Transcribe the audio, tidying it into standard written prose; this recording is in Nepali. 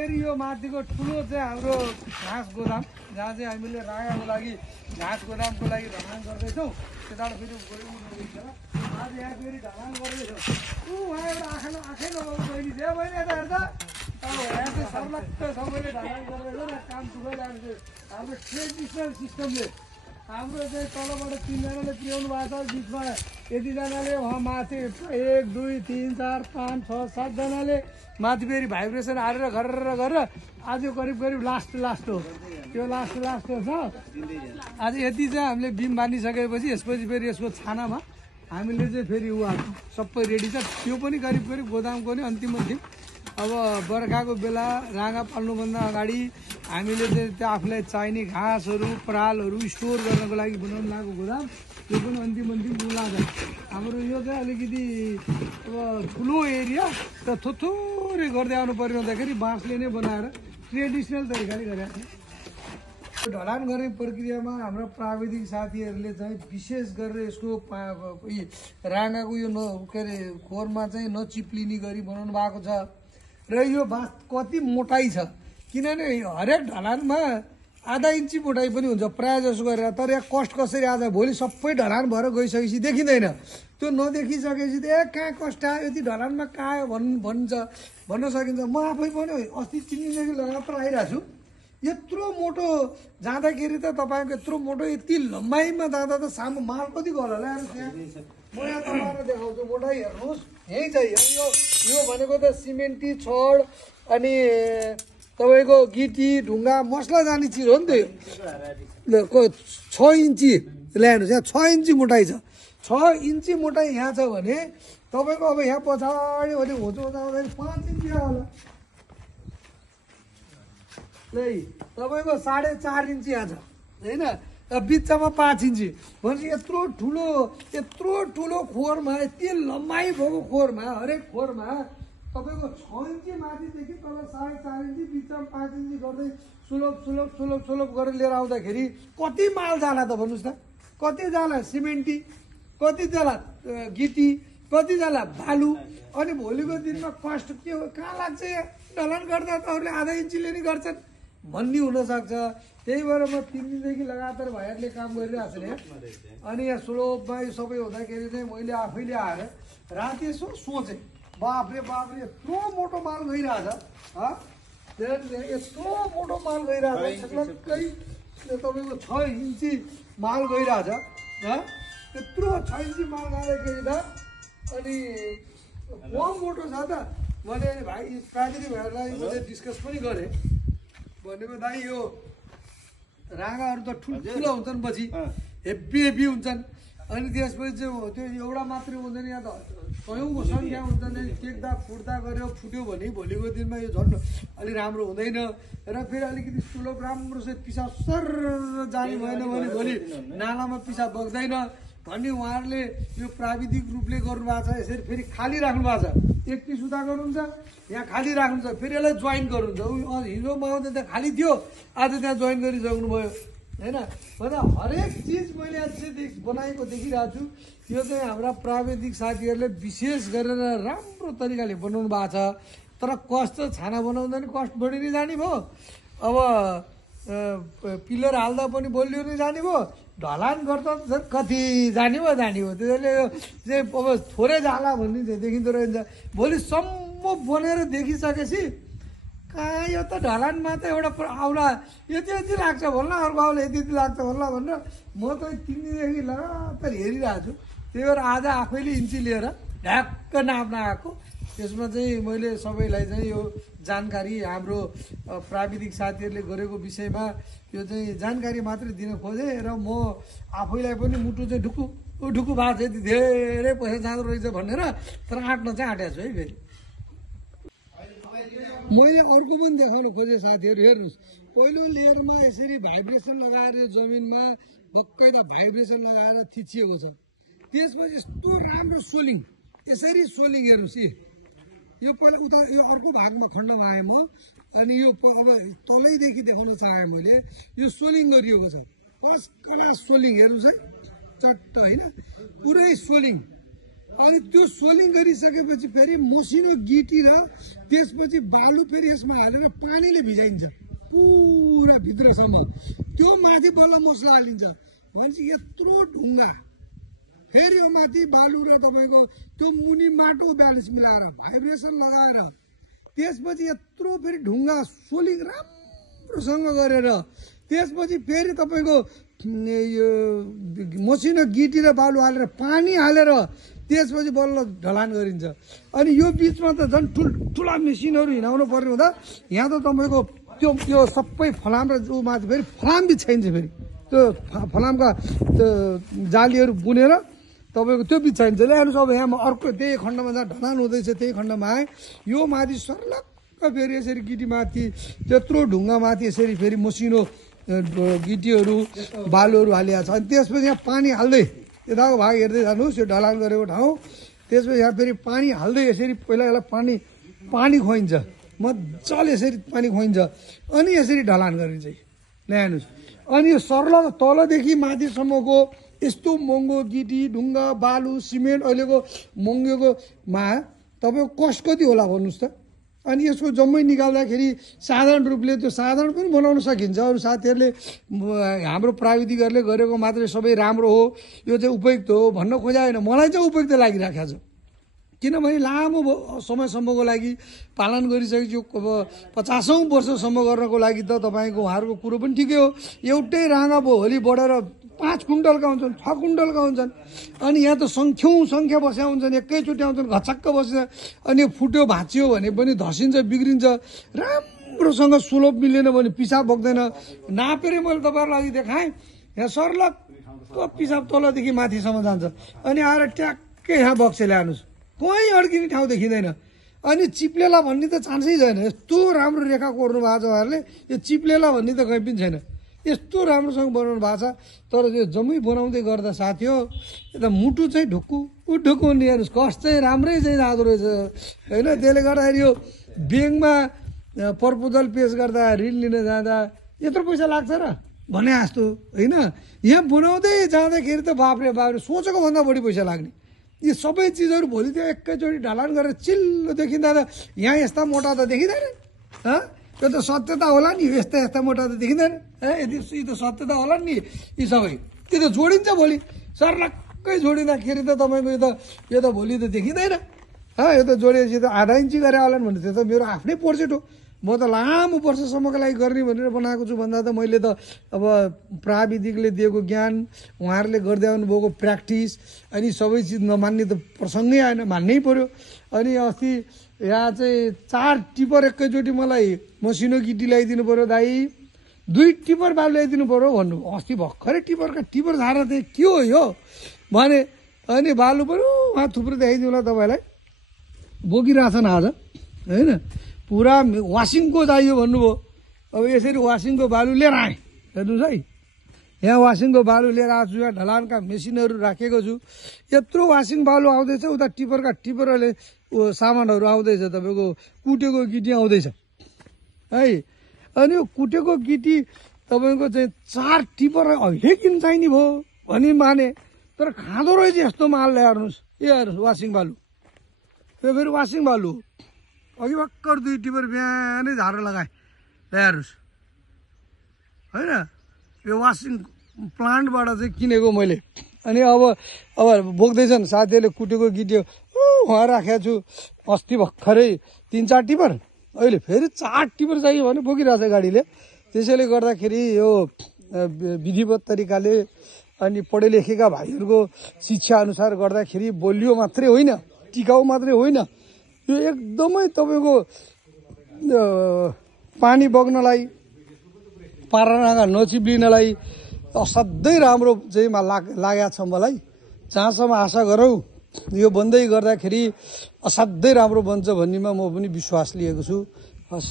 फेरि यो माथिको ठुलो चाहिँ हाम्रो घाँस गोदाम जहाँ चाहिँ हामीले रागाको लागि घाँस गोदामको लागि ढलान गर्दैछौँ। त्यताबाट फेरि आज यहाँ फेरि ढलान गर्दैछौँ। उहाँ एउटा आँखै नभएको बहिनी थियो बहिनी यता हेर्दा अब यहाँ चाहिँ सर्लक्क सबैले ढलान गर्दैछ र काम ठुलो जान्छ। हाम्रो ट्रेडिसनल सिस्टमले हाम्रो चाहिँ तलबाट 3 जनाले पुर्याउनु भएको छ, बिचमा यतिजनाले उहाँ माथि 1 2 3 4 5 6 7 जनाले माथि फेरि भाइब्रेसन हालेर गरेर आज यो करिब लास्ट हो। त्यो लास्ट हो छ। आज यति चाहिँ हामीले बिम बाँधिसकेपछि यसपछि फेरि यसको छानामा हामीले चाहिँ फेरि सबै रेडी छ। त्यो पनि करिब गोदामको नि अन्तिम अब बर्खाको बेला राँगा पाल्नुभन्दा अगाडि हामीले चाहिँ त्यो आफूलाई चाहिने घाँसहरू परालहरू स्टोर गर्नको लागि बनाउनु लागेको गोदाम त्यो पनि अन्तिम बुला छ। हाम्रो यो चाहिँ अलिकति अब ठुलो एरिया त थोरै गर्दै आउनु पर्ने हुँदाखेरि बाँसले नै बनाएर ट्रेडिसनल तरिकाले गरेको छ। ढलान गर्ने प्रक्रियामा हाम्रो प्राविधिक साथीहरूले चाहिँ विशेष गरेर यसको राँगाको यो के अरे खोरमा चाहिँ नचिप्लिने गरी बनाउनु भएको छ। र यो बाँस कति मोटाइ छ किनभने हरेक ढलानमा आधा इन्ची मोटाइ पनि हुन्छ प्रायः जसो गरेर। तर यहाँ कस्ट कसरी आज भोलि सबै ढलान भएर गइसकेपछि देखिँदैन। त्यो नदेखिसकेपछि त कहाँ कस्ट आयो यति ढलानमा कहाँ आयो भन्न सकिन्छ। म आफै पनि अस्ति 3 दिनदेखि लगातार आइरहेको छु। यत्रो मोटो जाँदाखेरि त तपाईँको यत्रो मोटो यति लम्बाइमा जाँदा त सामु माल कति गल होला। म यहाँ तपाईँलाई देखाउँछु मोटाइ हेर्नुहोस्। यही चाहिँ यो भनेको त सिमेन्टी छड अनि तपाईँको गिटी ढुङ्गा मसला जाने चिज हो नि त। 6 इन्ची ल्याउनुहोस्। यहाँ 6 इन्ची मोटाइ छ। 6 इन्ची मोटाइ यहाँ छ भने तपाईँको अब यहाँ पछाडि भने होचो आउँदाखेरि 5 इन्ची होला। तपाईँको 4.5 इन्ची यहाँ छ होइन। बिचमा 5 इन्ची भनेपछि यत्रो ठुलो खोरमा यति लम्बाइ भएको खोरमा हरेक खोरमा तपाईँको 6 इन्ची माथिदेखि तल 4.5 इन्ची बिचमा 5 इन्ची गर्दै सुलभ गरेर लिएर आउँदाखेरि कति माल जाला त भन्नुहोस् त। कति जाला सिमेन्टी, कति जाला गिटी, कति जाला बालु। अनि भोलिको दिनमा कस्ट के हो कहाँ लाग्छ। ढलान गर्दा त अरूले आधा इन्चीले नि गर्छन् भन्ने हुनसक्छ। त्यही भएर म 3 दिनदेखि लगातार भाइहरूले काम गरिरहेको छु यहाँ। अनि यहाँ सुलभमा यो सबै हुँदाखेरि चाहिँ मैले आफैले आएर राति यसो सोचेँ बाफ्रे यत्रो मोटो माल गइरहेछ। यत्रो मोटो माल गइरहेछ ठ्याक्कै तपाईँको 6 इन्ची माल गइरहेछ। यत्रो 6 इन्ची माल जाँदाखेरि त अनि कम मोटो छ त मैले भाइ प्राविधिक भाइहरूलाई मैले डिस्कस पनि गरेँ। भनेको दाइ यो राँगाहरू त ठुल्ठुलो हुन्छन् पछि हेभी हुन्छन्। अनि त्यसपछि चाहिँ त्यो एउटा मात्रै हुँदैन यहाँ त कयौँको सङ्ख्या हुन्छन्। टेक्दा फुट्दा गऱ्यो फुट्यो भने भोलिको दिनमा यो झन् अलि राम्रो हुँदैन। र फेरि अलिकति सुलभ राम्रोसँग पिसाब सर जाने भएन भने भोलि नालामा पिसाब बग्दैन भन्ने उहाँहरूले यो प्राविधिक रूपले गर्नुभएको छ। यसरी फेरि खाली राख्नु भएको छ। एक पिस उता गर्नुहुन्छ यहाँ खाली राख्नुहुन्छ फेरि यसलाई जोइन गर्नुहुन्छ। हिजोमा आउँदा त्यहाँ खाली थियो आज त्यहाँ जोइन गरिसक्नु भयो होइन। भन्दा हरेक चिज मैले आज बनाएको देखिरहेको छु। यो चाहिँ हाम्रा प्राविधिक साथीहरूले विशेष गरेर राम्रो तरिकाले बनाउनु भएको छ। तर कस्ट त छाना बनाउँदा नि कस्ट बढी नै जाने भयो। अब पिलर हाल्दा पनि बलियो नै जाने भयो। ढलान गर्दा कति जाने भयो त्यसैले यो चाहिँ अब थोरै जाला भन्ने चाहिँ देखिँदो रहेछ। भोलिसम्म बनेर देखिसकेपछि कहाँ यो त ढलानमा त एउटा आउला यति लाग्छ भन्ला अर्को आउला यति लाग्छ भन्ला भनेर म त 3 दिनदेखि लगातार हेरिरहेको छु। त्यही भएर आज आफैले इन्ची लिएर ढ्याक्क नाप्न आएको। त्यसमा चाहिँ मैले सबैलाई चाहिँ यो जानकारी हाम्रो प्राविधिक साथीहरूले गरेको विषयमा यो चाहिँ जानकारी मात्रै दिन खोजेँ। र म आफैलाई पनि मुटु चाहिँ ढुक्कु भएको छ यति धेरै पैसा जाँदो रहेछ भनेर। तर आँट्न चाहिँ आँटेको छु है। फेरि मैले अर्को पनि देखाउन खोजेँ साथीहरू हेर्नुहोस्। पहिलो लेयरमा यसरी भाइब्रेसन लगाएर जमिनमा भक्कै त भाइब्रेसन लगाएर थिचिएको छ। त्यसपछि यस्तो राम्रो सोलिङ यसरी सोलिङ हेर्नुहोस्। यो पहिला उता यो अर्को भागमा खण्डमा आएँ म। अनि यो अब तलैदेखि देखाउन चाहेँ मैले। यो सोलिङ गरिएको छ फर्स्ट क्लास सोलिङ हेर्नुहोस् है चट्ट होइन पुरै सोलिङ। अनि त्यो सोलिङ गरिसकेपछि फेरि मसिनो गिटी र त्यसपछि बालु फेरि यसमा हालेर पानीले भिजाइन्छ पुरा भित्रसम्म त्यो माथि बल्ल मसला हालिन्छ भनेपछि यत्रो ढुङ्गा फेरि यो माथि बालु र तपाईँको त्यो मुनि माटो ब्यालेन्स मिलाएर भाइब्रेसन लगाएर त्यसपछि यत्रो फेरि ढुङ्गा सोलिङ राम्रोसँग गरेर त्यसपछि फेरि तपाईँको यो मसिनो गिटी र बालु हालेर पानी हालेर त्यसपछि बल्ल ढलान गरिन्छ अनि यो बिचमा त झन् ठुल्ठुला मेसिनहरू हिँडाउनु पर्ने हुँदा यहाँ त तपाईँको त्यो सबै फलाम र ऊ माथि फेरि फलाम बिछाइन्छ फेरि त्यो फलामका त्यो जालीहरू बुनेर तपाईँको त्यो बिछाइन्छ ल्याउनुहोस् अब यहाँ अर्को त्यही खण्डमा जहाँ ढलान हुँदैछ त्यही खण्डमा आएँ यो माथि सर्लक्क फेरि यसरी गिटी माथि त्यत्रो ढुङ्गा माथि यसरी फेरि मसिनो गिटीहरू बालुहरू हालिएको छ अनि त्यसपछि यहाँ पानी हाल्दै यताको भाग हेर्दै जानुहोस् यो ढलान गरेको ठाउँ त्यसपछि यहाँ फेरि पानी हाल्दै यसरी पहिला यसलाई पानी खुवाइन्छ मजाले यसरी पानी खुवाइन्छ अनि यसरी ढलान गरिन्छ ल्याउनुहोस् अनि यो सर्लक तलदेखि माथिसम्मको यस्तो महँगो गिटी ढुङ्गा बालु सिमेन्ट अहिलेको महँगोकोमा तपाईँको कस्ट कति होला भन्नुहोस् त अनि यसको जम्मै निकाल्दाखेरि साधारण रूपले त्यो साधारण पनि बनाउन सकिन्छ अरू साथीहरूले हाम्रो प्राविधिकहरूले गरेको मात्रै सबै राम्रो हो यो चाहिँ उपयुक्त हो भन्न खोजा होइन मलाई चाहिँ उपयुक्त लागिरहेको छ किनभने लामो समयसम्मको लागि पालन गरिसकेपछि अब 50औं वर्षसम्म गर्नको लागि त तपाईँको उहाँहरूको कुरो पनि ठिकै हो एउटै राँगा भोलि बढेर 5 कुइन्टलका हुन्छन् 6 कुइन्टलका हुन्छन् अनि यहाँ त सङ्ख्या बस्या हुन्छन् एकैचोटि आउँछन् घचक्क बस्छ अनि फुट्यो भाँचियो भने पनि धसिन्छ बिग्रिन्छ राम्रोसँग सुलभ मिलेन भने पिसाब बग्दैन नापेर मैले तपाईँहरूलाई अघि देखाएँ यहाँ सर्लक्क पिसाब तलदेखि माथिसम्म जान्छ अनि आएर ट्याक्कै यहाँ बक्से ल्याउनुहोस् कहीँ अड्किने ठाउँ देखिँदैन अनि चिप्लेला भन्ने त चान्सै छैन यस्तो राम्रो रेखा कोर्नु भएको छ उहाँहरूले यो चिप्लेला भन्ने त कहीँ पनि छैन यस्तो राम्रोसँग बनाउनु भएको छ तर त्यो जम्मै बनाउँदै गर्दा साथी हो यता मुटु चाहिँ ढुक्कु नि हेर्नुहोस् कस्ट चाहिँ राम्रै चाहिँ जाँदो रहेछ होइन त्यसले गर्दाखेरि यो ब्याङ्कमा प्रपोजल पेस गर्दा ऋण लिन जाँदा यत्रो पैसा लाग्छ र भने जस्तो होइन यहाँ बनाउँदै जाँदाखेरि त बाफ्रे सोचेको भन्दा बढी पैसा लाग्ने यी सबै चिजहरू भोलि त्यो एकैचोटि ढलान गरेर चिल्लो देखिँदा त यहाँ यस्ता मोटा त देखिँदैन त्यो त सत्यता होला नि यस्ता मोटा त देखिँदैन यी त सत्यता होला नि यी सबै त्यो त जोडिन्छ भोलि सर्लक्कै जोडिँदाखेरि त तपाईँको यो त भोलि त देखिँदैन यो त जोडिएपछि त आधा इन्ची गरे होला नि भने त्यो त मेरो आफ्नै प्रोजेक्ट हो म त लामो वर्षसम्मको लागि गर्ने भनेर बनाएको छु भन्दा त मैले त अब प्राविधिकले दिएको ज्ञान उहाँहरूले गर्दै आउनुभएको प्र्याक्टिस अनि सबै चिज नमान्ने त प्रसङ्गै आएन मान्नै पर्यो अनि अस्ति यहाँ चाहिँ 4 टिपर एकैचोटि मलाई मसिनो गिटी ल्याइदिनु पर्यो दाइ 2 टिपर बालु ल्याइदिनु पर्यो भन्नु अस्ति भर्खरै टिपर झारेर चाहिँ के हो यो भने अनि बालु पनि उहाँ थुप्रो देखाइदिउँला तपाईँलाई बोकिरहेछन् आज होइन पुरा वासिङको चाहियो भन्नुभयो अब यसरी वासिङको बालु लिएर आएँ हेर्नुहोस् है यहाँ वासिङको बालु लिएर आएको छु यहाँ ढलानका मेसिनहरू राखेको छु यत्रो वासिङ बालु आउँदैछ उता टिपरहरूले सामानहरू आउँदैछ तपाईँको कुटेको गिटी आउँदैछ है अनि यो कुटेको गिटी तपाईँको चाहिँ 4 टिपर अहिले किन चाहिने भयो भनी माने तर खाँदो रहेछ यस्तो माल ल्याउनुहोस् हेर्नुहोस् वासिङ बालु यो फेरि वासिङ बालु अघि भर्खर 2 टिपर बिहानै झारेर लगाएँ ल्याउनुहोस् होइन यो वासिङ प्लान्टबाट चाहिँ किनेको मैले अनि अब बोक्दैछन् साथीहरूले कुटेको गिटी उहाँ राखेको छु अस्ति भर्खरै 3-4 टिपर अहिले फेरि 4 टिपर चाहियो भने बोकिरहेछ गाडीले त्यसैले गर्दाखेरि यो विधिवत तरिकाले अनि पढे लेखेका भाइहरूको शिक्षा अनुसार गर्दाखेरि बलियो मात्रै होइन टिकाउ मात्रै होइन यो एकदमै तपाईँको पानी बग्नलाई पारानागा नचिप्लिनलाई असाध्यै राम्रो चाहिँ लागेको छ मलाई जहाँसम्म आशा गरौँ यो बन्दै गर्दाखेरि असाध्यै राम्रो बन्छ भन्नेमा म पनि विश्वास लिएको छु हस्।